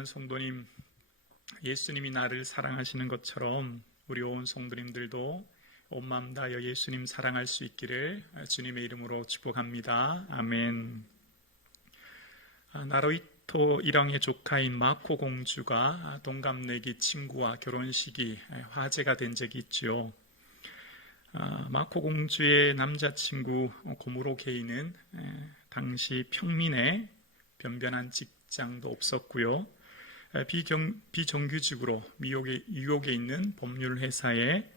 사랑하는 성도님, 예수님이 나를 사랑하시는 것처럼 우리 온 성도님들도 온 마음 다하여 예수님 사랑할 수 있기를 주님의 이름으로 축복합니다. 아멘. 나루히토 일왕의 조카인 마코 공주가 동갑내기 친구와 결혼식이 화제가 된 적이 있죠. 마코 공주의 남자친구 고무로 게이는 당시 평민의 변변한 직장도 없었고요. 비정규직으로 뉴욕에 있는 법률 회사의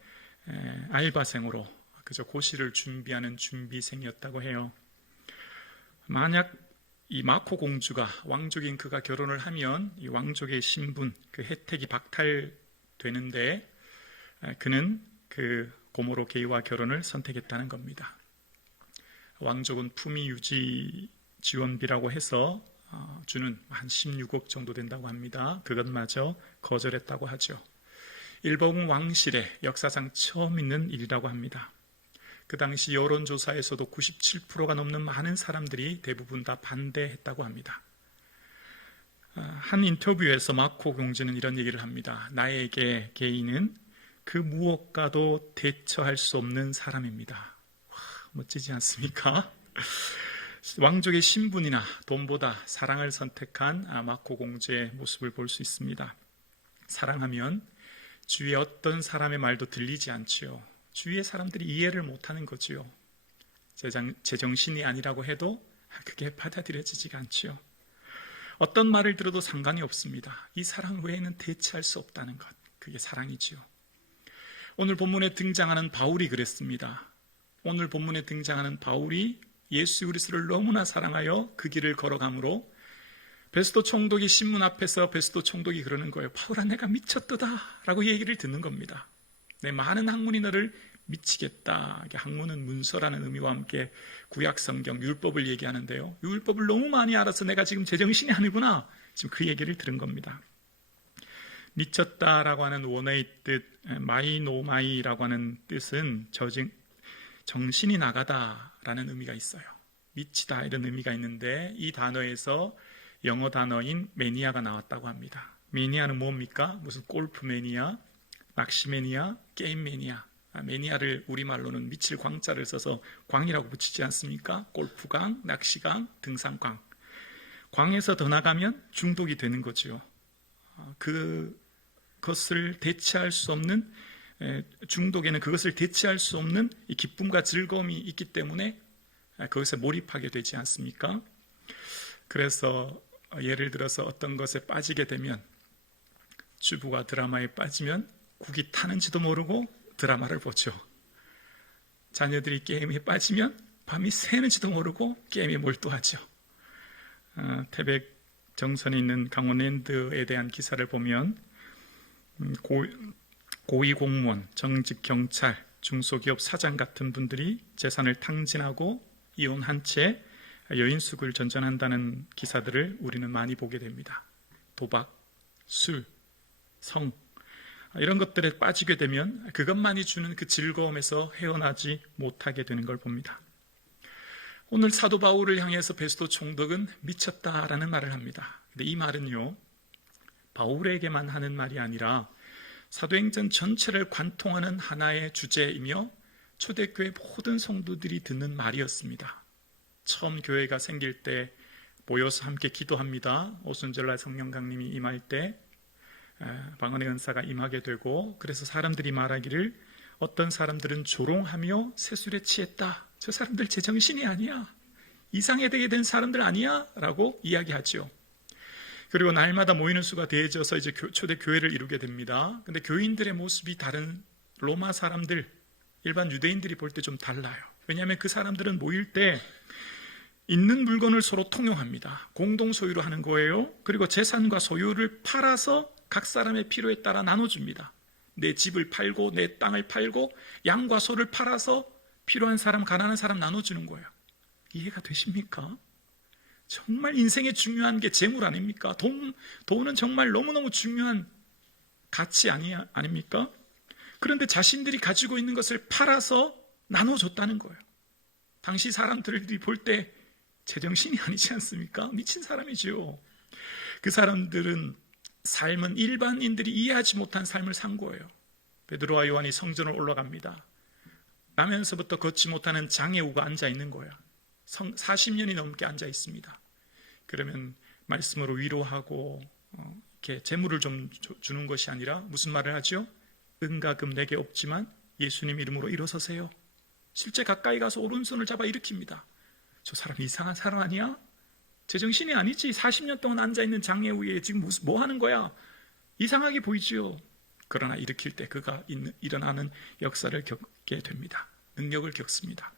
알바생으로 그저 고시를 준비하는 준비생이었다고 해요. 만약 이 마코 공주가 왕족인 그가 결혼을 하면 이 왕족의 신분, 그 혜택이 박탈되는데 그는 그 고모로 게이와 결혼을 선택했다는 겁니다. 왕족은 품위 유지 지원비라고 해서 주는 한 16억 정도 된다고 합니다. 그것마저 거절했다고 하죠. 일본 왕실의 역사상 처음 있는 일이라고 합니다. 그 당시 여론조사에서도 97%가 넘는 많은 사람들이 대부분 다 반대했다고 합니다. 한 인터뷰에서 마코 공주는 이런 얘기를 합니다. 나에게 게이는 그 무엇과도 대처할 수 없는 사람입니다. 와, 멋지지 않습니까? 왕족의 신분이나 돈보다 사랑을 선택한 마코 공주의 모습을 볼 수 있습니다. 사랑하면 주위의 어떤 사람의 말도 들리지 않지요. 주위의 사람들이 이해를 못하는 거지요. 제정신이 아니라고 해도 그게 받아들여지지가 않지요. 어떤 말을 들어도 상관이 없습니다. 이 사랑 외에는 대체할 수 없다는 것, 그게 사랑이지요. 오늘 본문에 등장하는 바울이 그랬습니다. 오늘 본문에 등장하는 바울이 예수 그리스도를 너무나 사랑하여 그 길을 걸어가므로 베스도 총독이 신문 앞에서 베스도 총독이 그러는 거예요. 바울아, 내가 미쳤도다 라고 얘기를 듣는 겁니다. 내 많은 학문이 너를 미치겠다. 학문은 문서라는 의미와 함께 구약성경 율법을 얘기하는데요. 율법을 너무 많이 알아서 내가 지금 제정신이 아니구나. 지금 그 얘기를 들은 겁니다. 미쳤다라고 하는 원어의 뜻 마이노마이라고 하는 뜻은 정신이 나가다라는 의미가 있어요. 미치다 이런 의미가 있는데 이 단어에서 영어 단어인 매니아가 나왔다고 합니다. 매니아는 뭡니까? 무슨 골프 매니아, 낚시 매니아, 게임 매니아. 매니아를 우리말로는 미칠 광자를 써서 광이라고 붙이지 않습니까? 골프광, 낚시광, 등산광. 광에서 더 나가면 중독이 되는 거죠. 그것을 대체할 수 없는 중독에는 그것을 대체할 수 없는 이 기쁨과 즐거움이 있기 때문에 그것에 몰입하게 되지 않습니까? 그래서 예를 들어서 어떤 것에 빠지게 되면 주부가 드라마에 빠지면 국이 타는지도 모르고 드라마를 보죠. 자녀들이 게임에 빠지면 밤이 새는지도 모르고 게임에 몰두하죠. 태백 정선에 있는 강원랜드에 대한 기사를 보면 고위공무원, 정직 경찰, 중소기업 사장 같은 분들이 재산을 탕진하고 이혼한 채 여인숙을 전전한다는 기사들을 우리는 많이 보게 됩니다. 도박, 술, 성 이런 것들에 빠지게 되면 그것만이 주는 그 즐거움에서 헤어나지 못하게 되는 걸 봅니다. 오늘 사도 바울을 향해서 베스도 총독은 미쳤다라는 말을 합니다. 근데 이 말은요, 바울에게만 하는 말이 아니라 사도행전 전체를 관통하는 하나의 주제이며 초대교회 모든 성도들이 듣는 말이었습니다. 처음 교회가 생길 때 모여서 함께 기도합니다. 오순절날 성령 강림이 임할 때 방언의 은사가 임하게 되고, 그래서 사람들이 말하기를 어떤 사람들은 조롱하며 세술에 취했다. 저 사람들 제정신이 아니야. 이상하게 되게 된 사람들 아니야? 라고 이야기하죠. 그리고 날마다 모이는 수가 더해져서 이제 초대 교회를 이루게 됩니다. 근데 교인들의 모습이 다른 로마 사람들, 일반 유대인들이 볼 때 좀 달라요. 왜냐하면 그 사람들은 모일 때 있는 물건을 서로 통용합니다. 공동 소유로 하는 거예요. 그리고 재산과 소유를 팔아서 각 사람의 필요에 따라 나눠줍니다. 내 집을 팔고 내 땅을 팔고 양과 소를 팔아서 필요한 사람, 가난한 사람 나눠주는 거예요. 이해가 되십니까? 정말 인생에 중요한 게 재물 아닙니까? 돈은 정말 너무너무 중요한 가치 아닙니까? 그런데 자신들이 가지고 있는 것을 팔아서 나눠줬다는 거예요. 당시 사람들이 볼 때 제정신이 아니지 않습니까? 미친 사람이지요. 그 사람들은 삶은 일반인들이 이해하지 못한 삶을 산 거예요. 베드로와 요한이 성전을 올라갑니다. 나면서부터 걷지 못하는 장애우가 앉아 있는 거예요. 40년이 넘게 앉아 있습니다. 그러면 말씀으로 위로하고 이렇게 재물을 좀 주는 것이 아니라 무슨 말을 하죠? 은과 금 내게 없지만 예수님 이름으로 일어서세요. 실제 가까이 가서 오른손을 잡아 일으킵니다. 저 사람 이상한 사람 아니야? 제정신이 아니지. 40년 동안 앉아있는 장애우에 지금 뭐 하는 거야? 이상하게 보이지요. 그러나 일으킬 때 그가 일어나는 역사를 겪게 됩니다. 능력을 겪습니다.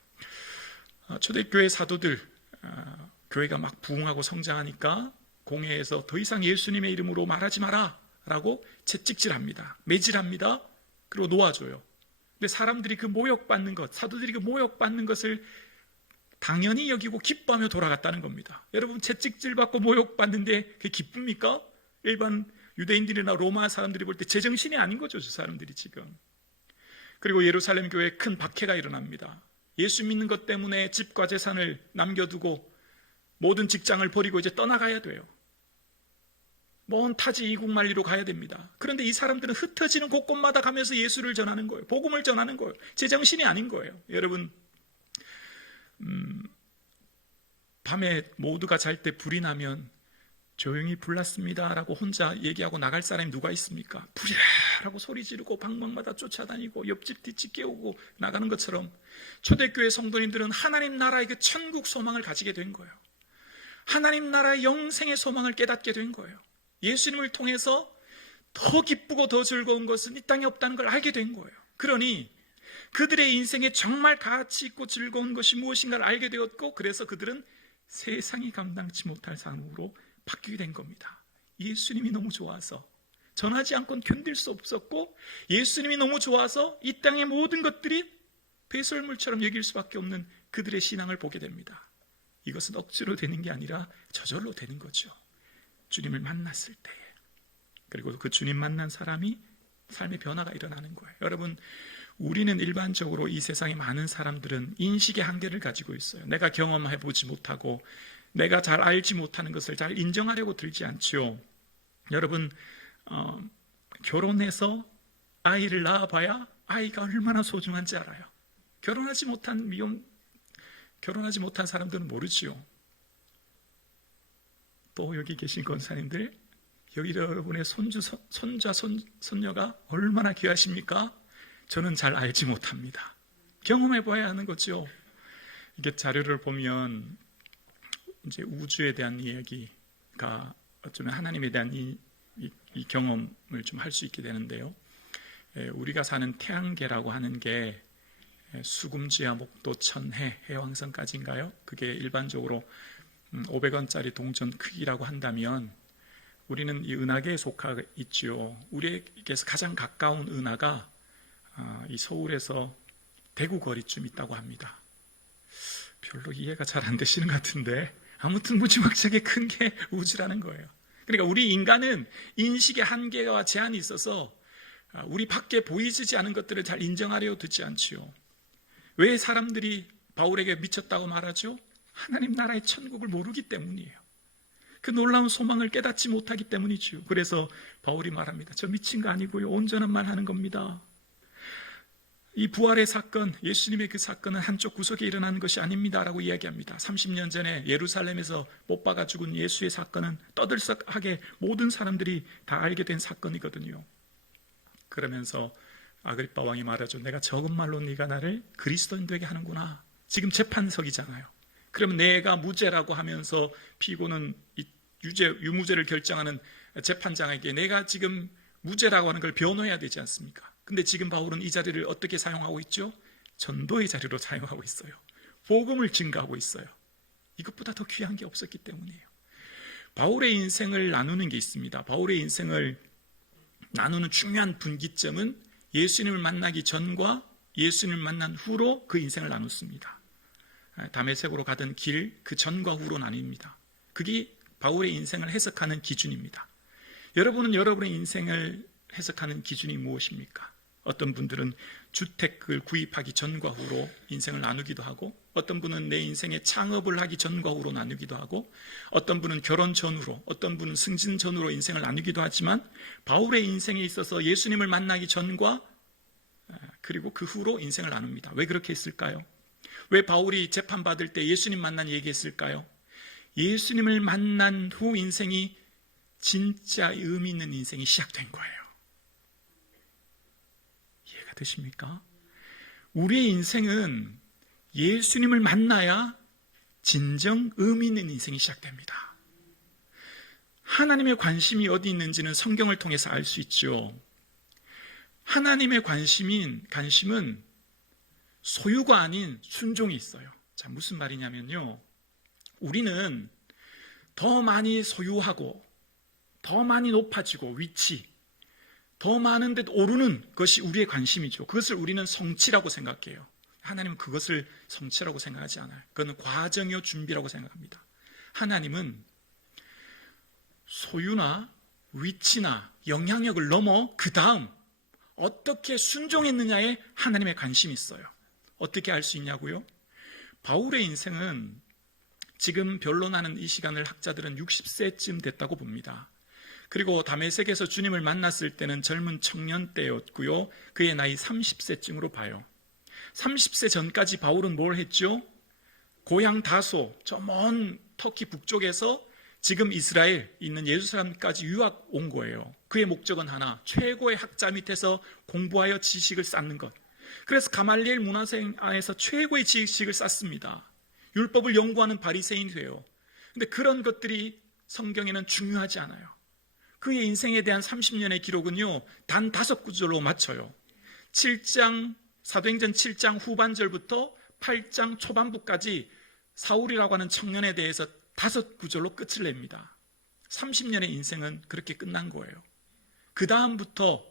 초대교회 사도들, 교회가 막 부흥하고 성장하니까 공회에서 더 이상 예수님의 이름으로 말하지 마라 라고 채찍질합니다. 매질합니다. 그리고 놓아줘요. 근데 사람들이 그 모욕받는 것, 사도들이 그 모욕받는 것을 당연히 여기고 기뻐하며 돌아갔다는 겁니다. 여러분, 채찍질 받고 모욕받는데 그게 기쁩니까? 일반 유대인들이나 로마 사람들이 볼 때 제정신이 아닌 거죠, 저 사람들이 지금. 그리고 예루살렘 교회에 큰 박해가 일어납니다. 예수 믿는 것 때문에 집과 재산을 남겨두고 모든 직장을 버리고 이제 떠나가야 돼요. 먼 타지 이국만리로 가야 됩니다. 그런데 이 사람들은 흩어지는 곳곳마다 가면서 예수를 전하는 거예요. 복음을 전하는 거예요. 제정신이 아닌 거예요. 여러분, 밤에 모두가 잘 때 불이 나면 조용히 불났습니다 라고 혼자 얘기하고 나갈 사람이 누가 있습니까? 불이라 라고 소리 지르고 방방마다 쫓아다니고 옆집 뒷집 깨우고 나가는 것처럼 초대교회 성도님들은 하나님 나라의 그 천국 소망을 가지게 된 거예요. 하나님 나라의 영생의 소망을 깨닫게 된 거예요. 예수님을 통해서 더 기쁘고 더 즐거운 것은 이 땅에 없다는 걸 알게 된 거예요. 그러니 그들의 인생에 정말 가치 있고 즐거운 것이 무엇인가를 알게 되었고, 그래서 그들은 세상이 감당치 못할 삶으로 바뀌게 된 겁니다. 예수님이 너무 좋아서 전하지 않고는 견딜 수 없었고, 예수님이 너무 좋아서 이 땅의 모든 것들이 배설물처럼 여길 수밖에 없는 그들의 신앙을 보게 됩니다. 이것은 억지로 되는 게 아니라 저절로 되는 거죠. 주님을 만났을 때에. 그리고 그 주님 만난 사람이 삶의 변화가 일어나는 거예요. 여러분, 우리는 일반적으로 이 세상의 많은 사람들은 인식의 한계를 가지고 있어요. 내가 경험해보지 못하고 내가 잘 알지 못하는 것을 잘 인정하려고 들지 않죠. 여러분, 결혼해서 아이를 낳아봐야 아이가 얼마나 소중한지 알아요. 결혼하지 못한 사람들은 모르지요. 또 여기 계신 권사님들, 여기 여러분의 손자, 손녀가 얼마나 귀하십니까? 저는 잘 알지 못합니다. 경험해봐야 하는 거죠. 이게 자료를 보면 이제 우주에 대한 이야기가 어쩌면 하나님에 대한 이 경험을 좀 할 수 있게 되는데요. 우리가 사는 태양계라고 하는 게 수금지와 목도, 천해, 해왕성까지인가요? 그게 일반적으로 500원짜리 동전 크기라고 한다면 우리는 이 은하계에 속하 있죠. 우리에게서 가장 가까운 은하가 이 서울에서 대구 거리쯤 있다고 합니다. 별로 이해가 잘 안 되시는 것 같은데 아무튼 무지막지하게 큰 게 우주라는 거예요. 그러니까 우리 인간은 인식의 한계와 제한이 있어서 우리 밖에 보이지 않은 것들을 잘 인정하려고 듣지 않지요. 왜 사람들이 바울에게 미쳤다고 말하죠? 하나님 나라의 천국을 모르기 때문이에요. 그 놀라운 소망을 깨닫지 못하기 때문이죠. 그래서 바울이 말합니다. 저 미친 거 아니고요, 온전한 말 하는 겁니다. 이 부활의 사건, 예수님의 그 사건은 한쪽 구석에 일어나는 것이 아닙니다 라고 이야기합니다. 30년 전에 예루살렘에서 못 박아 죽은 예수의 사건은 떠들썩하게 모든 사람들이 다 알게 된 사건이거든요. 그러면서 아그리빠 왕이 말하죠. 내가 적은 말로 네가 나를 그리스도인 되게 하는구나. 지금 재판석이잖아요. 그러면 내가 무죄라고 하면서 피고는 유무죄를 결정하는 재판장에게 내가 지금 무죄라고 하는 걸 변호해야 되지 않습니까? 근데 지금 바울은 이 자리를 어떻게 사용하고 있죠? 전도의 자리로 사용하고 있어요. 복음을 증가하고 있어요. 이것보다 더 귀한 게 없었기 때문이에요. 바울의 인생을 나누는 게 있습니다. 바울의 인생을 나누는 중요한 분기점은 예수님을 만나기 전과 예수님을 만난 후로 그 인생을 나눴습니다. 다메섹으로 가던 길, 그 전과 후로 나뉩니다. 그게 바울의 인생을 해석하는 기준입니다. 여러분은 여러분의 인생을 해석하는 기준이 무엇입니까? 어떤 분들은 주택을 구입하기 전과 후로 인생을 나누기도 하고, 어떤 분은 내 인생의 창업을 하기 전과 후로 나누기도 하고, 어떤 분은 결혼 전후로, 어떤 분은 승진 전후로 인생을 나누기도 하지만, 바울의 인생에 있어서 예수님을 만나기 전과 그리고 그 후로 인생을 나눕니다. 왜 그렇게 했을까요? 왜 바울이 재판받을 때 예수님 만난 얘기했을까요? 예수님을 만난 후 인생이 진짜 의미 있는 인생이 시작된 거예요. 이해가 되십니까? 우리의 인생은 예수님을 만나야 진정 의미 있는 인생이 시작됩니다. 하나님의 관심이 어디 있는지는 성경을 통해서 알 수 있죠. 하나님의 관심은 소유가 아닌 순종이 있어요. 자, 무슨 말이냐면요. 우리는 더 많이 소유하고 더 많이 높아지고 위치, 더 많은 데 오르는 것이 우리의 관심이죠. 그것을 우리는 성취라고 생각해요. 하나님은 그것을 성취라고 생각하지 않아요. 그건 과정이요 준비라고 생각합니다. 하나님은 소유나 위치나 영향력을 넘어 그 다음 어떻게 순종했느냐에 하나님의 관심이 있어요. 어떻게 알 수 있냐고요? 바울의 인생은 지금 변론하는 이 시간을 학자들은 60세쯤 됐다고 봅니다. 그리고 다메섹에서 주님을 만났을 때는 젊은 청년 때였고요. 그의 나이 30세쯤으로 봐요. 30세 전까지 바울은 뭘 했죠? 고향 다소, 저 먼 터키 북쪽에서 지금 이스라엘 있는 예루살렘까지 유학 온 거예요. 그의 목적은 하나, 최고의 학자 밑에서 공부하여 지식을 쌓는 것. 그래서 가말리엘 문화생 안에서 최고의 지식을 쌓습니다. 율법을 연구하는 바리새인이 돼요. 근데 그런 것들이 성경에는 중요하지 않아요. 그의 인생에 대한 30년의 기록은요, 단 5구절로 맞춰요. 7장, 사도행전 7장 후반절부터 8장 초반부까지 사울이라고 하는 청년에 대해서 5구절로 끝을 냅니다. 30년의 인생은 그렇게 끝난 거예요. 그 다음부터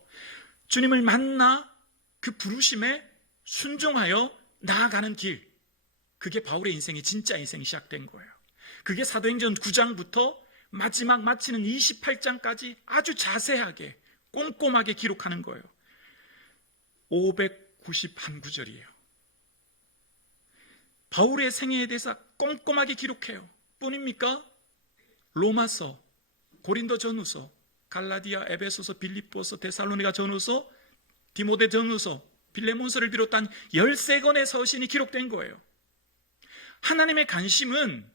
주님을 만나 그 부르심에 순종하여 나아가는 길, 그게 바울의 인생이 진짜 인생이 시작된 거예요. 그게 사도행전 9장부터 마지막 마치는 28장까지 아주 자세하게 꼼꼼하게 기록하는 거예요. 591구절이에요. 바울의 생애에 대해서 꼼꼼하게 기록해요. 뿐입니까? 로마서, 고린도 전후서, 갈라디아, 에베소서, 빌립보서, 데살로니가 전후서, 디모데 전후서, 빌레몬서를 비롯한 13권의 서신이 기록된 거예요. 하나님의 관심은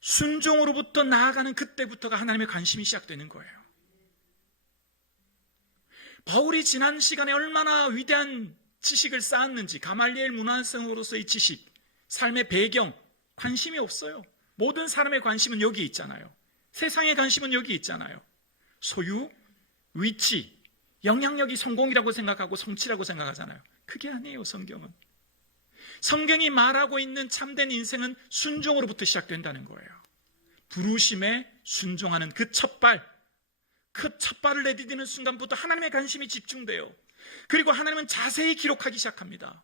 순종으로부터 나아가는 그때부터가 하나님의 관심이 시작되는 거예요. 바울이 지난 시간에 얼마나 위대한 지식을 쌓았는지, 가말리엘 문화생으로서의 지식, 삶의 배경, 관심이 없어요. 모든 사람의 관심은 여기 있잖아요. 세상의 관심은 여기 있잖아요. 소유, 위치, 영향력이 성공이라고 생각하고 성취라고 생각하잖아요. 그게 아니에요, 성경은. 성경이 말하고 있는 참된 인생은 순종으로부터 시작된다는 거예요. 부르심에 순종하는 그 첫발, 그 첫발을 내디디는 순간부터 하나님의 관심이 집중돼요. 그리고 하나님은 자세히 기록하기 시작합니다.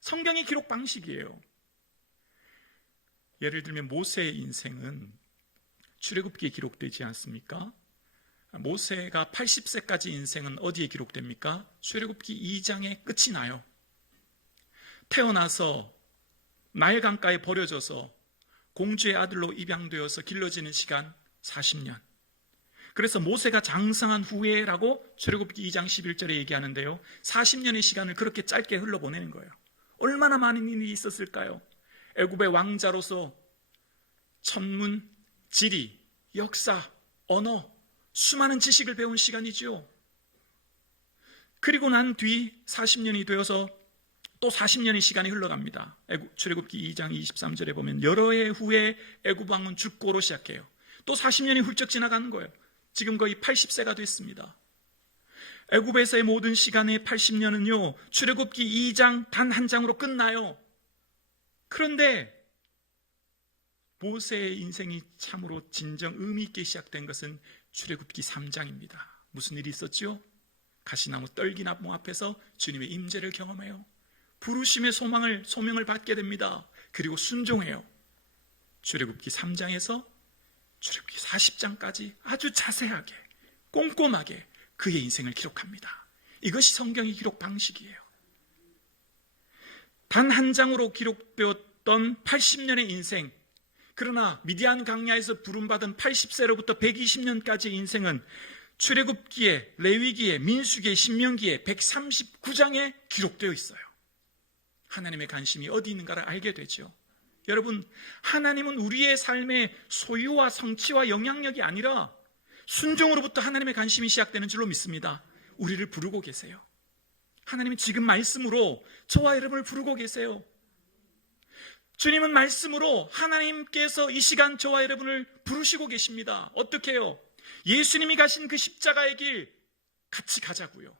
성경의 기록 방식이에요. 예를 들면 모세의 인생은 출애굽기에 기록되지 않습니까? 모세가 80세까지 인생은 어디에 기록됩니까? 출애굽기 2장에 끝이 나요. 태어나서 나일강가에 버려져서 공주의 아들로 입양되어서 길러지는 시간 40년. 그래서 모세가 장성한 후에라고 출애굽기 2장 11절에 얘기하는데요. 40년의 시간을 그렇게 짧게 흘러보내는 거예요. 얼마나 많은 일이 있었을까요? 애굽의 왕자로서 천문, 지리, 역사, 언어, 수많은 지식을 배운 시간이죠. 그리고 난 뒤 40년이 되어서 또 40년의 시간이 흘러갑니다. 출애굽기 2장 23절에 보면 여러 해 후에 애굽 왕은 죽고로 시작해요. 또 40년이 훌쩍 지나가는 거예요. 지금 거의 80세가 됐습니다. 애굽에서의 모든 시간의 80년은요, 출애굽기 2장 단 한 장으로 끝나요. 그런데 모세의 인생이 참으로 진정 의미 있게 시작된 것은 출애굽기 3장입니다. 무슨 일이 있었죠? 가시나무 떨기나무 앞에서 주님의 임재를 경험해요. 부르심의 소명을 받게 됩니다. 그리고 순종해요. 출애굽기 3장에서 출애굽기 40장까지 아주 자세하게 꼼꼼하게 그의 인생을 기록합니다. 이것이 성경의 기록 방식이에요. 단 한 장으로 기록되었던 80년의 인생, 그러나 미디안 강야에서 부름받은 80세로부터 120년까지의 인생은 출애굽기에, 레위기에, 민수기에, 신명기에 139장에 기록되어 있어요. 하나님의 관심이 어디 있는가를 알게 되죠. 여러분, 하나님은 우리의 삶의 소유와 성취와 영향력이 아니라 순종으로부터 하나님의 관심이 시작되는 줄로 믿습니다. 우리를 부르고 계세요. 하나님은 지금 말씀으로 저와 여러분을 부르고 계세요. 주님은 말씀으로 하나님께서 이 시간 저와 여러분을 부르시고 계십니다. 어떻게 해요? 예수님이 가신 그 십자가의 길 같이 가자고요.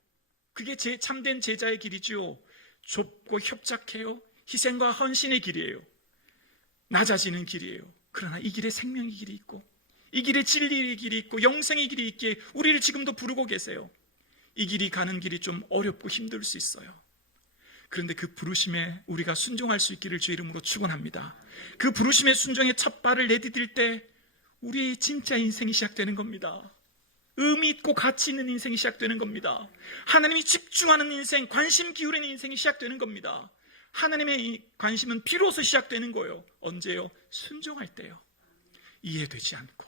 그게 참된 제자의 길이죠. 좁고 협착해요. 희생과 헌신의 길이에요. 낮아지는 길이에요. 그러나 이 길에 생명의 길이 있고, 이 길에 진리의 길이 있고, 영생의 길이 있기에 우리를 지금도 부르고 계세요. 이 길이 가는 길이 좀 어렵고 힘들 수 있어요. 그런데 그 부르심에 우리가 순종할 수 있기를 주의 이름으로 축원합니다. 그 부르심의 순종의 첫 발을 내디딜 때 우리의 진짜 인생이 시작되는 겁니다. 의미 있고 가치 있는 인생이 시작되는 겁니다. 하나님이 집중하는 인생, 관심 기울이는 인생이 시작되는 겁니다. 하나님의 이 관심은 비로소 시작되는 거예요. 언제요? 순종할 때요. 이해되지 않고,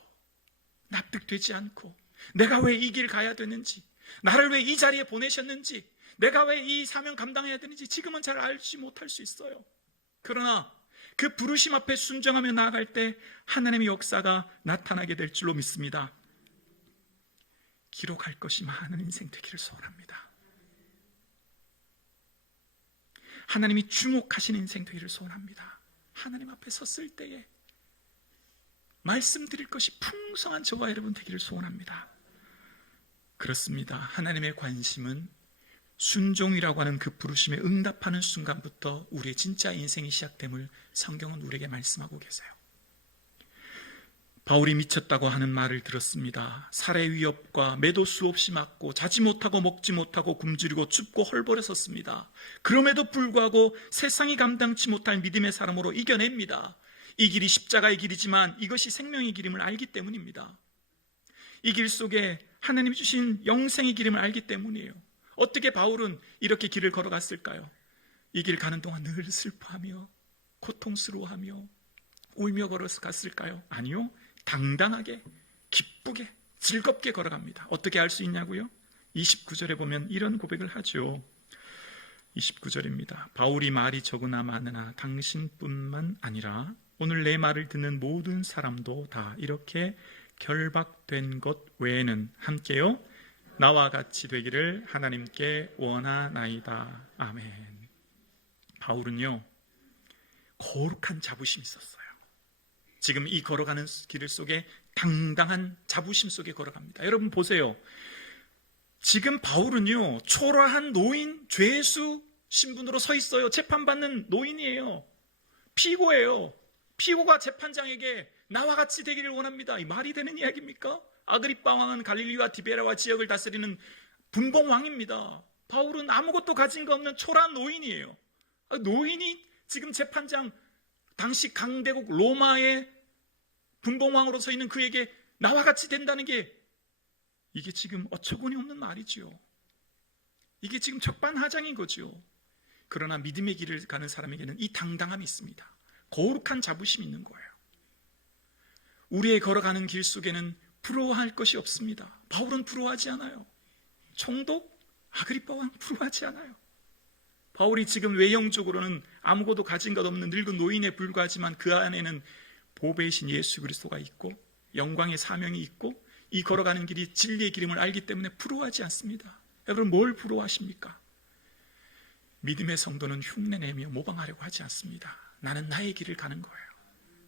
납득되지 않고, 내가 왜 이 길 가야 되는지, 나를 왜 이 자리에 보내셨는지, 내가 왜 이 사명 감당해야 되는지 지금은 잘 알지 못할 수 있어요. 그러나 그 부르심 앞에 순종하며 나아갈 때 하나님의 역사가 나타나게 될 줄로 믿습니다. 기록할 것이 많은 인생 되기를 소원합니다. 하나님이 주목하시는 인생 되기를 소원합니다. 하나님 앞에 섰을 때에 말씀드릴 것이 풍성한 저와 여러분 되기를 소원합니다. 그렇습니다. 하나님의 관심은 순종이라고 하는 그 부르심에 응답하는 순간부터 우리의 진짜 인생이 시작됨을 성경은 우리에게 말씀하고 계세요. 바울이 미쳤다고 하는 말을 들었습니다. 살해 위협과 매도 수없이 맞고 자지 못하고 먹지 못하고 굶주리고 춥고 헐벌했었습니다. 그럼에도 불구하고 세상이 감당치 못할 믿음의 사람으로 이겨냅니다. 이 길이 십자가의 길이지만 이것이 생명의 길임을 알기 때문입니다. 이 길 속에 하나님이 주신 영생의 길임을 알기 때문이에요. 어떻게 바울은 이렇게 길을 걸어갔을까요? 이 길 가는 동안 늘 슬퍼하며 고통스러워하며 울며 걸어서 갔을까요? 아니요. 당당하게 기쁘게 즐겁게 걸어갑니다. 어떻게 알 수 있냐고요? 29절에 보면 이런 고백을 하죠. 29절입니다. 바울이 말이 적으나 많으나 당신뿐만 아니라 오늘 내 말을 듣는 모든 사람도 다 이렇게 결박된 것 외에는 함께요 나와 같이 되기를 하나님께 원하나이다. 아멘. 바울은요 거룩한 자부심이 있었어요. 지금 이 걸어가는 길 속에 당당한 자부심 속에 걸어갑니다. 여러분 보세요. 지금 바울은요 초라한 노인 죄수 신분으로 서 있어요. 재판받는 노인이에요. 피고예요. 피고가 재판장에게 나와 같이 되기를 원합니다. 이 말이 되는 이야기입니까? 아그리빠 왕은 갈릴리와 디베라와 지역을 다스리는 분봉왕입니다. 바울은 아무것도 가진 거 없는 초라한 노인이에요. 노인이 지금 재판장, 당시 강대국 로마의 분봉왕으로 서 있는 그에게 나와 같이 된다는 게 이게 지금 어처구니 없는 말이죠. 이게 지금 적반하장인 거죠. 그러나 믿음의 길을 가는 사람에게는 이 당당함이 있습니다. 거룩한 자부심이 있는 거예요. 우리의 걸어가는 길 속에는 부러워할 것이 없습니다. 바울은 부러워하지 않아요. 총독 아그리빠 왕 부러워하지 않아요. 바울이 지금 외형적으로는 아무것도 가진 것 없는 늙은 노인에 불과하지만 그 안에는 보배이신 예수 그리스도가 있고 영광의 사명이 있고 이 걸어가는 길이 진리의 길임을 알기 때문에 부러워하지 않습니다. 여러분 뭘 부러워하십니까? 믿음의 성도는 흉내내며 모방하려고 하지 않습니다. 나는 나의 길을 가는 거예요.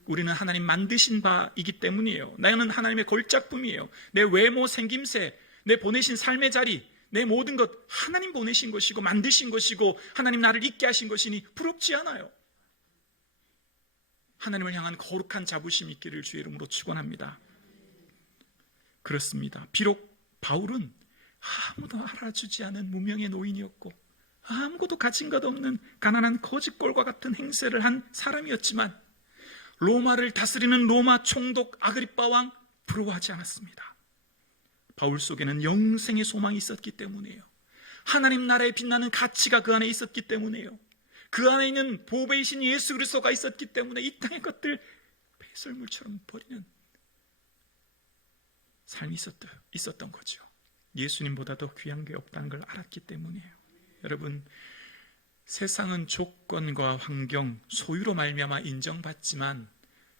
우리는 하나님 만드신 바이기 때문이에요. 나는 하나님의 걸작품이에요. 내 외모, 생김새, 내 보내신 삶의 자리, 내 모든 것 하나님 보내신 것이고 만드신 것이고 하나님 나를 있게 하신 것이니 부럽지 않아요. 하나님을 향한 거룩한 자부심 있기를 주의 이름으로 축원합니다. 그렇습니다. 비록 바울은 아무도 알아주지 않은 무명의 노인이었고 아무것도 가진 것 없는 가난한 거짓골과 같은 행세를 한 사람이었지만 로마를 다스리는 로마 총독 아그리빠 왕 부러워하지 않았습니다. 바울 속에는 영생의 소망이 있었기 때문이에요. 하나님 나라에 빛나는 가치가 그 안에 있었기 때문에요. 그 안에 있는 보배이신 예수 그리스도가 있었기 때문에 이 땅의 것들 배설물처럼 버리는 삶이 있었던 거죠. 예수님보다 더 귀한 게 없다는 걸 알았기 때문이에요. 여러분, 세상은 조건과 환경, 소유로 말미암아 인정받지만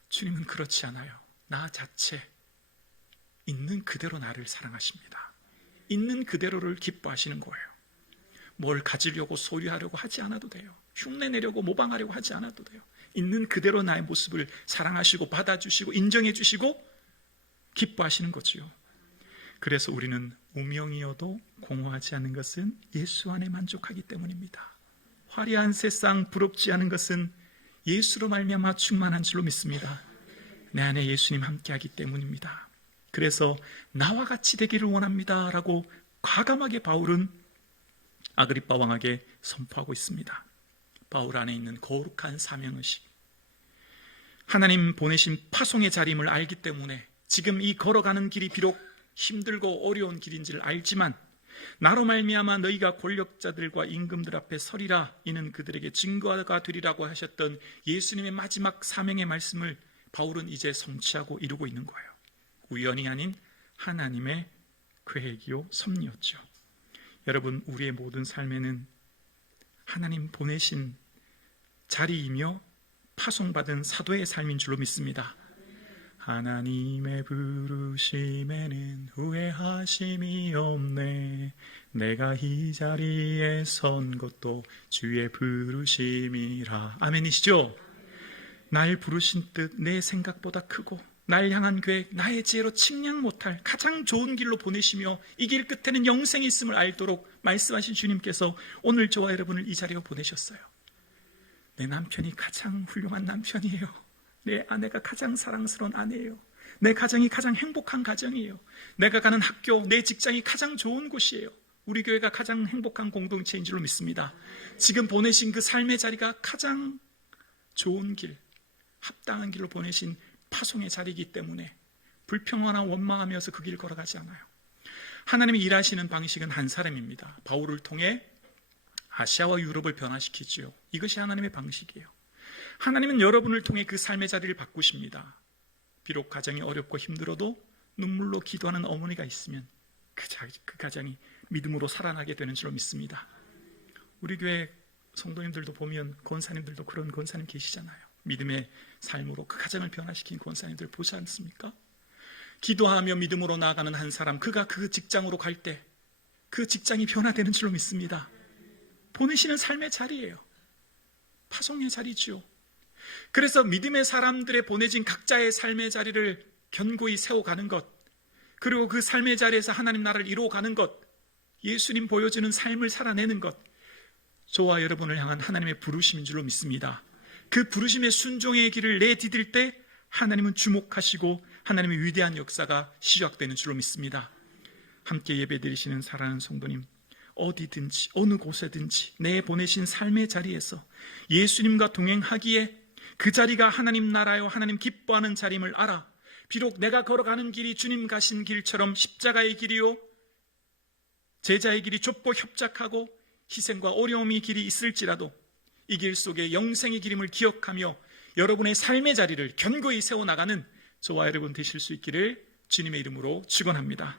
주님은 그렇지 않아요. 나 자체 있는 그대로 나를 사랑하십니다. 있는 그대로를 기뻐하시는 거예요. 뭘 가지려고 소유하려고 하지 않아도 돼요. 흉내내려고 모방하려고 하지 않아도 돼요. 있는 그대로 나의 모습을 사랑하시고 받아주시고 인정해 주시고 기뻐하시는 거지요. 그래서 우리는 무명이어도 공허하지 않은 것은 예수 안에 만족하기 때문입니다. 화려한 세상 부럽지 않은 것은 예수로 말미암아 충만한 줄로 믿습니다. 내 안에 예수님 함께하기 때문입니다. 그래서 나와 같이 되기를 원합니다 라고 과감하게 바울은 아그리빠 왕에게 선포하고 있습니다. 바울 안에 있는 거룩한 사명의식, 하나님 보내신 파송의 자림을 알기 때문에 지금 이 걸어가는 길이 비록 힘들고 어려운 길인지를 알지만 나로 말미암아 너희가 권력자들과 임금들 앞에 서리라, 이는 그들에게 증거가 되리라고 하셨던 예수님의 마지막 사명의 말씀을 바울은 이제 성취하고 이루고 있는 거예요. 우연이 아닌 하나님의 계획이요 섭리였죠. 여러분, 우리의 모든 삶에는 하나님 보내신 자리이며 파송받은 사도의 삶인 줄로 믿습니다. 하나님의 부르심에는 후회하심이 없네. 내가 이 자리에 선 것도 주의 부르심이라. 아멘이시죠? 날 부르신 뜻 내 생각보다 크고 날 향한 계획 나의 지혜로 측량 못할 가장 좋은 길로 보내시며 이 길 끝에는 영생이 있음을 알도록 말씀하신 주님께서 오늘 저와 여러분을 이 자리로 보내셨어요. 내 남편이 가장 훌륭한 남편이에요. 내 아내가 가장 사랑스러운 아내예요. 내 가정이 가장 행복한 가정이에요. 내가 가는 학교, 내 직장이 가장 좋은 곳이에요. 우리 교회가 가장 행복한 공동체인 줄로 믿습니다. 지금 보내신 그 삶의 자리가 가장 좋은 길, 합당한 길로 보내신 파송의 자리이기 때문에 불평하나 원망하면서 그 길을 걸어가지 않아요. 하나님이 일하시는 방식은 한 사람입니다. 바울을 통해 아시아와 유럽을 변화시키지요. 이것이 하나님의 방식이에요. 하나님은 여러분을 통해 그 삶의 자리를 바꾸십니다. 비록 가정이 어렵고 힘들어도 눈물로 기도하는 어머니가 있으면 그 가정이 믿음으로 살아나게 되는 줄로 믿습니다. 우리 교회 성도님들도 보면 권사님들도 그런 권사님 계시잖아요. 믿음의 삶으로 그 가정을 변화시킨 권사님들 보지 않습니까? 기도하며 믿음으로 나아가는 한 사람, 그가 그 직장으로 갈 때 그 직장이 변화되는 줄로 믿습니다. 보내시는 삶의 자리예요. 파송의 자리죠. 그래서 믿음의 사람들의 보내진 각자의 삶의 자리를 견고히 세워가는 것, 그리고 그 삶의 자리에서 하나님 나라를 이루어가는 것, 예수님 보여주는 삶을 살아내는 것, 저와 여러분을 향한 하나님의 부르심인 줄로 믿습니다. 그 부르심의 순종의 길을 내디딜 때 하나님은 주목하시고 하나님의 위대한 역사가 시작되는 줄로 믿습니다. 함께 예배드리시는 사랑하는 성도님, 어디든지 어느 곳에든지 내 보내신 삶의 자리에서 예수님과 동행하기에 그 자리가 하나님 나라요 하나님 기뻐하는 자리임을 알아 비록 내가 걸어가는 길이 주님 가신 길처럼 십자가의 길이요 제자의 길이 좁고 협착하고 희생과 어려움의 길이 있을지라도 이 길 속에 영생의 길임을 기억하며 여러분의 삶의 자리를 견고히 세워나가는 저와 여러분 되실 수 있기를 주님의 이름으로 축원합니다.